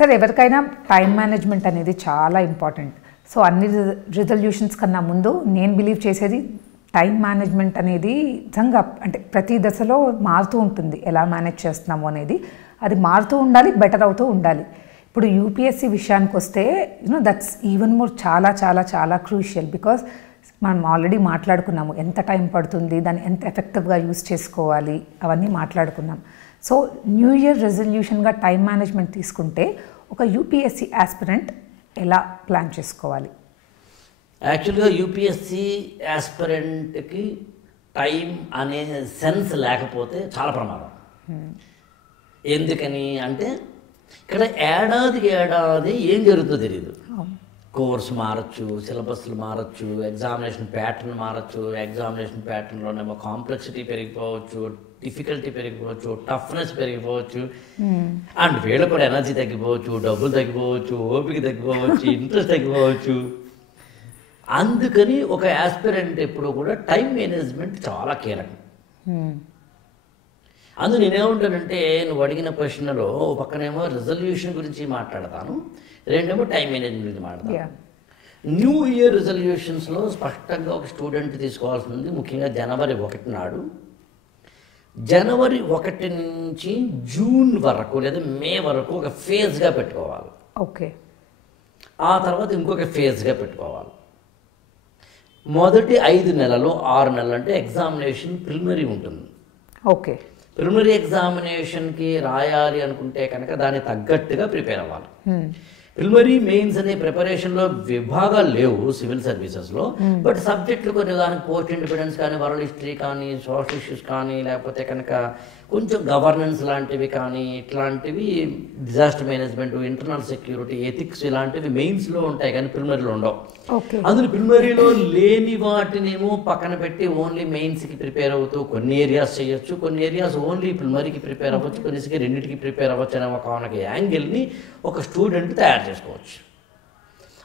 Sir ఎవరికైనా time management అనేది చాలా ఇంపార్టెంట్. సో అన్ని రిజల్యూషన్స్ కన్నా ముందు నేను బిలీవ్ చేసేది టైం మేనేజ్మెంట్ అనేది నిజంగా అంటే ప్రతి దశలో మారుతూ ఉంటుంది. ఎలా మేనేజ్ చేస్తున్నాము అనేది అది మారుతూ ఉండాలి, బెటర్ అవుతూ ఉండాలి. ఇప్పుడు యూపీఎస్సీ విషయానికి వస్తే దట్స్ ఈవెన్ మోర్ చాలా చాలా చాలా క్రూషియల్. బికాస్ మనం ఆల్రెడీ మాట్లాడుకున్నాము ఎంత టైం పడుతుంది, దాన్ని ఎంత ఎఫెక్టివ్గా యూస్ చేసుకోవాలి, అవన్నీ మాట్లాడుకున్నాం. సో న్యూ ఇయర్ రెజల్యూషన్గా టైం మేనేజ్మెంట్ తీసుకుంటే ఒక యూపీఎస్సీ ఆస్పిరెంట్ ఎలా ప్లాన్ చేసుకోవాలి? యాక్చువల్గా యూపీఎస్సీ ఆస్పిరెంట్కి టైం అనే సెన్స్ లేకపోతే చాలా ప్రమాదం. ఎందుకని అంటే ఇక్కడ ఏడాది ఏం జరుగుతుందో తెలియదు. కోర్స్ మారచ్చు, సిలబస్లు మారచ్చు, ఎగ్జామినేషన్ ప్యాటర్న్ మారచ్చు. ఎగ్జామినేషన్ ప్యాటర్న్లోనేమో కాంప్లెక్సిటీ పెరిగిపోవచ్చు, డిఫికల్టీ పెరిగిపోవచ్చు, టఫ్నెస్ పెరిగిపోవచ్చు. అండ్ వీళ్ళు కూడా ఎనర్జీ తగ్గిపోవచ్చు, డబ్బులు తగ్గిపోవచ్చు, ఓపిక తగ్గిపోవచ్చు, ఇంట్రెస్ట్ తగ్గిపోవచ్చు. అందుకని ఒక ఆస్పిరెంట్ ఎప్పుడు కూడా టైం మేనేజ్మెంట్ చాలా కీలకం. అందుకు నేనేమంటానంటే నువ్వు అడిగిన ప్రశ్నలో పక్కనేమో రిజల్యూషన్ గురించి మాట్లాడతాను, రెండేమో టైం మేనేజ్మెంట్ గురించి మాట్లాడతాను. న్యూ ఇయర్ రిజల్యూషన్స్లో స్పష్టంగా ఒక స్టూడెంట్ తీసుకోవాల్సింది ముఖ్యంగా జనవరి 1 నాడు, జనవరి 1 నుంచి జూన్ వరకు లేదా మే వరకు ఒక ఫేజ్గా పెట్టుకోవాలి. ఓకే. ఆ తర్వాత ఇంకొక ఫేజ్గా పెట్టుకోవాలి. మొదటి 5 నెలలు 6 నెలలు అంటే ఎగ్జామినేషన్ ప్రిలిమినరీ ఉంటుంది. ఓకే. ప్రిలిమినరీ ఎగ్జామినేషన్కి రాయాలి అనుకుంటే కనుక దానికి తగ్గట్టుగా ప్రిపేర్ అవ్వాలి. ప్రిలిమినరీ మెయిన్స్ అనే ప్రిపరేషన్లో విభాగాలు లేవు సివిల్ సర్వీసెస్లో. బట్ సబ్జెక్టులు కొన్ని కానీ పోస్ట్ ఇండిపెండెన్స్ కానీ, వరల్డ్ హిస్టరీ కానీ, సోషల్ ఇష్యూస్ కానీ, లేకపోతే కనుక కొంచెం గవర్నెన్స్ లాంటివి కానీ, ఇట్లాంటివి disaster management, internal security, ethics ఇలాంటివి మెయిన్స్లో ఉంటాయి కానీ ప్రిలిమినరీలో ఉండవు. అందులో ప్రిలిమినరీలో లేని వాటినేమో పక్కన పెట్టి ఓన్లీ మెయిన్స్కి ప్రిపేర్ అవుతూ కొన్ని ఏరియాస్ చేయొచ్చు, కొన్ని ఏరియాస్ ఓన్లీ ప్రిలిమినరీకి ప్రిపేర్ అవ్వచ్చు, కొన్నిటికి రెండింటికి ప్రిపేర్ అవ్వచ్చు అనే ఒక యాంగిల్ని ఒక స్టూడెంట్ తయారు చేసుకోవచ్చు.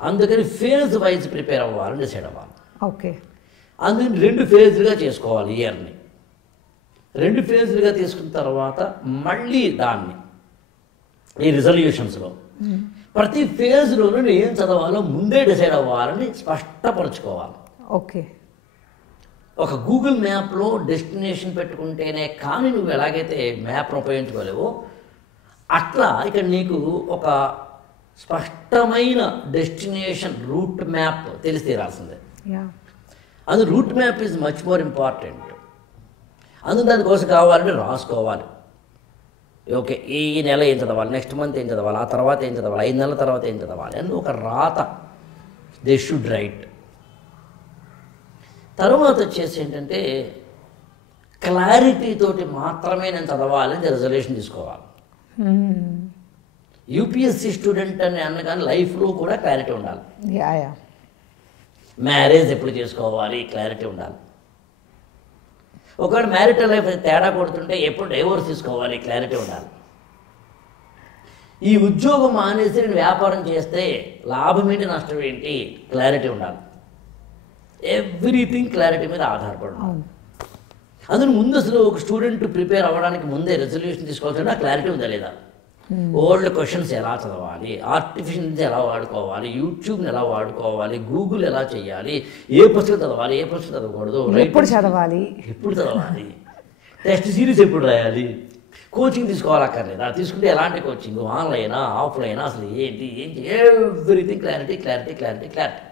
అందుకని ఫేజ్ వైజ్ ప్రిపేర్ అవ్వాలని డిసైడ్ అవ్వాలి. ఓకే. అందుకని 2 ఫేజ్లుగా చేసుకోవాలి. ఇయర్ని 2 ఫేజ్లుగా తీసుకున్న తర్వాత మళ్ళీ దాన్ని ఈ రిజల్యూషన్స్లో ప్రతి ఫేజ్లోనూ నేను ఏం చదవాలో ముందే డిసైడ్ అవ్వాలని స్పష్టపరచుకోవాలి. ఓకే. ఒక గూగుల్ మ్యాప్లో డెస్టినేషన్ పెట్టుకుంటేనే కానీ నువ్వు ఎలాగైతే మ్యాప్ను ఉపయోగించుకోలేవో అట్లా ఇక్కడ నీకు ఒక స్పష్టమైన డెస్టినేషన్ రూట్ మ్యాప్ తెలిసి తీరాల్సిందే. అందులో route map is much more important. అందుకు దానికోసం కావాలంటే రాసుకోవాలి. ఓకే, ఈ నెల ఏం చదవాలి, నెక్స్ట్ మంత్ ఏం చదవాలి, ఆ తర్వాత ఏం చదవాలి, 5 నెలల తర్వాత ఏం చదవాలి అని ఒక రాత దే షుడ్ రైట్. తర్వాత వచ్చేసి ఏంటంటే క్లారిటీ తోటి మాత్రమే నేను చదవాలని రిజల్యూషన్ తీసుకోవాలి. యూపీఎస్సీ స్టూడెంట్ అని అన్నగానే లైఫ్లో కూడా క్లారిటీ ఉండాలి. మ్యారేజ్ ఎప్పుడు చేసుకోవాలి క్లారిటీ ఉండాలి. ఒకవేళ మ్యారిటల్ లైఫ్ తేడా కొడుతుంటే ఎప్పుడు డైవోర్స్ తీసుకోవాలి క్లారిటీ ఉండాలి. ఈ ఉద్యోగం మానేసి నేను వ్యాపారం చేస్తే లాభం ఏంటి, నష్టం ఏంటి క్లారిటీ ఉండాలి. ఎవ్రీథింగ్ క్లారిటీ మీద ఆధారపడి ఉండాలి. అందులో ముందు అసలు ఒక స్టూడెంట్ ప్రిపేర్ అవ్వడానికి ముందే రెజల్యూషన్ తీసుకోవాల్సిన క్లారిటీ ఉందా లేదా, ఓల్డ్ క్వశ్చన్స్ ఎలా చదవాలి, ఆర్టిఫిషియల్ ఎలా వాడుకోవాలి, యూట్యూబ్ని ఎలా వాడుకోవాలి, గూగుల్ ఎలా చేయాలి, ఏ పుస్తకం చదవాలి, ఏ పుస్తకం చదవకూడదు, ఎప్పుడు చదవాలి, టెస్ట్ సిరీస్ ఎప్పుడు రాయాలి, కోచింగ్ తీసుకోవాలక్కర్లేదా, తీసుకుంటే ఎలాంటి కోచింగ్, ఆన్లైనా ఆఫ్లైనా, అసలు ఏంటి everything clarity clarity clarity clarity.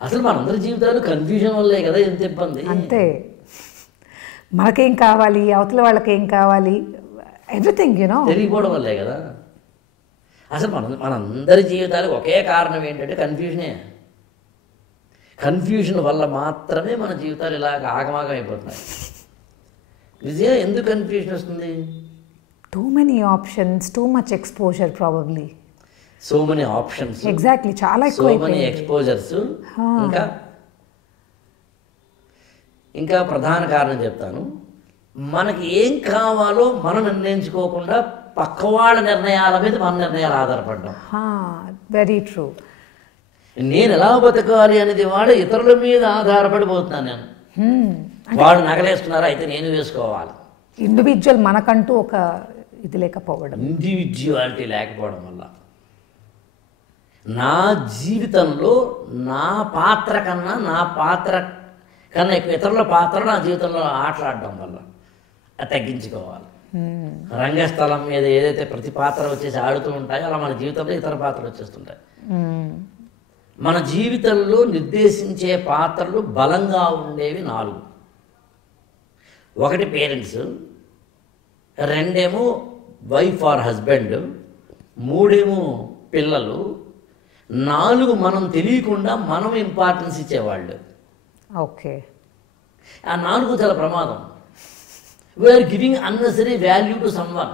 అసలు మనందరి జీవితాలు కన్ఫ్యూజన్ వల్లే కదా ఎంత ఇబ్బంది. అంతే, మనకేం కావాలి, అవతల వాళ్ళకేం కావాలి, ఎవ్రీథింగ్ తెలియకపోవడం వల్లే కదా. అసలు మనందరి జీవితాలకు ఒకే కారణం ఏంటంటే కన్ఫ్యూజనే. కన్ఫ్యూజన్ వల్ల మాత్రమే మన జీవితాలు ఇలాగ ఆగమాగం అయిపోతున్నాయి. విజయ, ఎందుకు కన్ఫ్యూజన్ వస్తుంది? Too many options, too much exposure probably. So many options, exactly, చాలా ఎక్కువ, సో మెనీ ఎక్స్పోజర్స్. ఇంకా ప్రధాన కారణం చెప్తాను, మనకి ఏం కావాలో మనం నిర్ణయించుకోకుండా పక్కవాళ్ళ నిర్ణయాల మీద మన నిర్ణయాలు ఆధారపడ్డాం. Very true. నేను ఎలా బతకాలి అనేది వాడు ఇతరుల మీద ఆధారపడిపోతున్నాను నేను. వాళ్ళు నగలేసుకున్నారా, అయితే నేను వేసుకోవాలి. ఇండివిజువల్ మనకంటూ ఒక ఇది లేకపోవడం, ఇండివిజువాలిటీ లేకపోవడం వల్ల నా జీవితంలో నా పాత్ర కన్నా ఎక్కువ ఇతరుల పాత్ర నా జీవితంలో ఆటలాడడం వల్ల అది తగ్గించుకోవాలి. రంగస్థలం మీద ఏదైతే ప్రతి పాత్ర వచ్చేసి ఆడుతూ ఉంటాయో అలా మన జీవితంలో ఇతర పాత్రలు వచ్చేస్తుంటాయి. మన జీవితంలో నిర్దేశించే పాత్రలు బలంగా ఉండేవి 4. 1 పేరెంట్స్, 2 వైఫ్ ఆర్ హస్బెండ్, 3 పిల్లలు, 4 మనం తెలియకుండా మనం ఇంపార్టెన్స్ ఇచ్చేవాళ్ళు. ఓకే, ఆ 4 చాలా ప్రమాదం. We are giving unnecessary value to someone.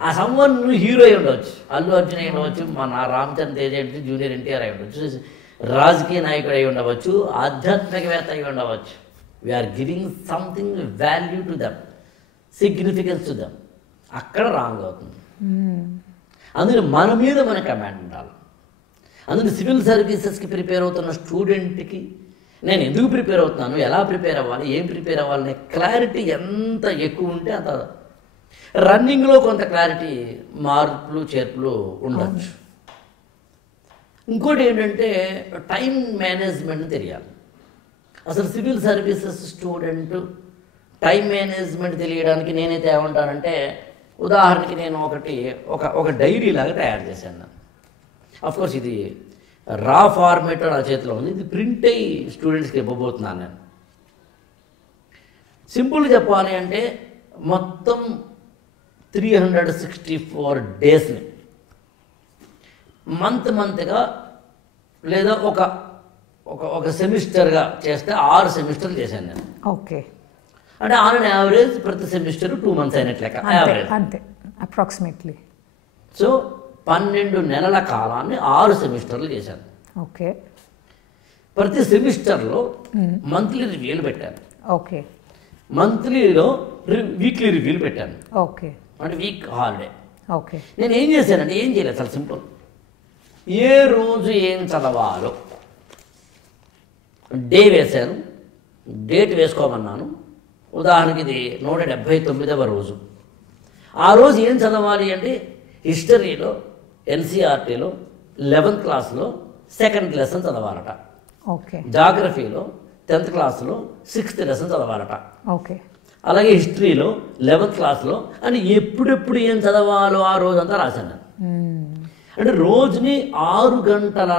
ఆ సమ్వన్ హీరో అయి ఉండవచ్చు, అల్లు అర్జున్ అయి ఉండవచ్చు, మన రామచంద్ర తేజ్ అయి జూనియర్ ఎన్టీఆర్ అయి ఉండవచ్చు, రాజకీయ నాయకుడు అయి ఉండవచ్చు, ఆధ్యాత్మికవేత్త అయి ఉండవచ్చు. We are giving something value to them, significance to them. అక్కడ రాంగ్ అవుతుంది. అందుకని మన మీద మన కమాండ్ ఉండాలి. అందుకని సివిల్ సర్వీసెస్కి ప్రిపేర్ అవుతున్న స్టూడెంట్కి నేను ఎందుకు ప్రిపేర్ అవుతున్నాను, ఎలా ప్రిపేర్ అవ్వాలి, ఏం ప్రిపేర్ అవ్వాలనే క్లారిటీ ఎంత ఎక్కువ ఉంటే అంత. రన్నింగ్లో కొంత క్లారిటీ, మార్పులు చేర్పులు ఉండొచ్చు. ఇంకోటి ఏంటంటే టైం మేనేజ్మెంట్ తెలియాలి. అసలు civil services student time management తెలియడానికి నేనైతే ఏమంటానంటే, ఉదాహరణకి నేను ఒక డైరీ లాగా తయారు చేశాను. అఫ్కోర్స్ ఇది రా ఫార్మేట్ నా చేతిలో ఉంది, ఇది ప్రింట్ అయ్యి స్టూడెంట్స్కి ఇవ్వబోతున్నాను నేను. సింపుల్ చెప్పాలి అంటే మొత్తం 364 డేస్ని మంత్గా లేదా ఒక సెమిస్టర్గా చేస్తే 6 సెమిస్టర్లు చేశాను నేను. ఓకే, అంటే ఆన్ అండ్ యావరేజ్ ప్రతి సెమిస్టర్ 2 months అయినట్లే యావరేజ్, అంతే అప్రాక్సిమేట్లీ. సో 12 నెలల కాలాన్ని 6 సెమిస్టర్లు చేశాను. ఓకే, ప్రతి సెమిస్టర్లో మంత్లీ రివ్యూలు పెట్టాను. ఓకే, మంత్లీలో వీక్లీ రివ్యూలు పెట్టాను. ఓకే, అంటే వీక్ హాలిడే. ఓకే, నేను ఏం చేశానంటే ఏం చేయలేదు, చాలా సింపుల్. ఏ రోజు ఏం చదవాలో డే వేశాను, డేట్ వేసుకోమన్నాను. ఉదాహరణకి ఇది 179వ రోజు. ఆ రోజు ఏం చదవాలి అంటే హిస్టరీలో ఎన్సీఆర్టీలో 11th క్లాస్లో 2nd లెసన్ చదవాలట. ఓకే, జాగ్రఫీలో 10th క్లాస్లో 6th లెసన్ చదవాలట. ఓకే, అలాగే హిస్టరీలో 11th క్లాస్లో అని ఎప్పుడెప్పుడు ఏం చదవాలో ఆ రోజంతా రాశాను. అంటే రోజుని 6 గంటల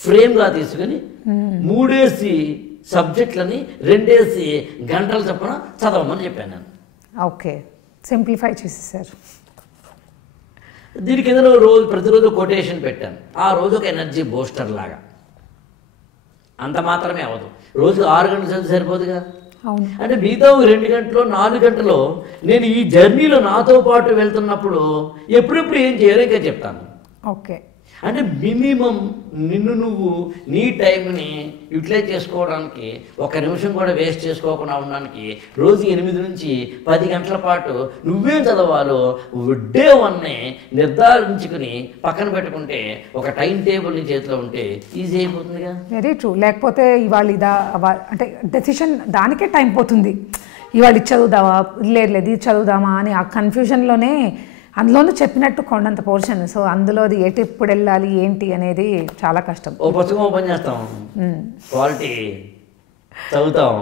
ఫ్రేమ్గా తీసుకుని 3 సబ్జెక్టులని 2 గంటలు చొప్పున చదవమని చెప్పాను నేను. ఓకే, సింప్లిఫై చేసేసారు. దీనికి ఏదో ప్రతిరోజు కొటేషన్ పెట్టాను. ఆ రోజు ఒక ఎనర్జీ బూస్టర్ లాగా. అంత మాత్రమే అవ్వదు, రోజుకు 6 గంటలు చదివి సరిపోదుగా. అంటే మిగతా 2 గంటలు 4 గంటలు నేను ఈ జర్నీలో నాతో పాటు వెళ్తున్నప్పుడు ఎప్పుడెప్పుడు ఏం చేయాలో ఇంకా చెప్తాను. ఓకే, అంటే మినిమం నిన్ను నువ్వు నీ టైంని యూటిలైజ్ చేసుకోవడానికి 1 నిమిషం కూడా వేస్ట్ చేసుకోకుండా ఉండడానికి రోజు 8 నుంచి 10 గంటల పాటు నువ్వేం చదవాలో డే 1 నిర్ధారించుకుని పక్కన పెట్టుకుంటే ఒక టైం టేబుల్ నీ చేతిలో ఉంటే ఈజీ అయిపోతుందిగా. Very true. లేకపోతే ఇవాళ అంటే డెసిషన్ దానికే టైం పోతుంది. ఇవాళ ఇది చదువుదామా, లేదు ఇది చదువుదామా అని ఆ కన్ఫ్యూజన్లోనే అందులోనూ చెప్పినట్టు కొండంత పోర్షన్. సో అందులో అది ఎప్పుడు వెళ్ళాలి ఏంటి అనేది చాలా కష్టం. ఓ పుస్తకం ఓపెన్ చేస్తాం, క్వాలిటీ చదువుతాం,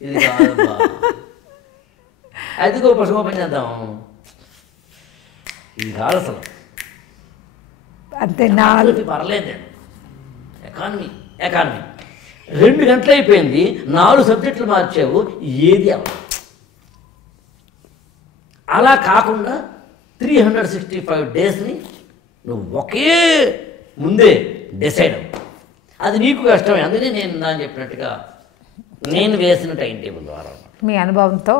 ఇది కాదబ్బా, అయితే ఓ పుస్తకం ఓపెన్ చేద్దాం, ఇది కాదు అసలు. అంతే పర్లేదు. ఎకానమీ 2 గంటలు అయిపోయింది, 4 సబ్జెక్టులు మార్చావు, ఏది అవ్వదు. అలా కాకుండా 365 డేస్ని నువ్వు ఒకే ముందే డిసైడ్ అవ్వు. అది నీకు కష్టమే. అందుకనే నేను చెప్పినట్టుగా నేను వేసిన టైం టేబుల్ ద్వారా మీ అనుభవంతో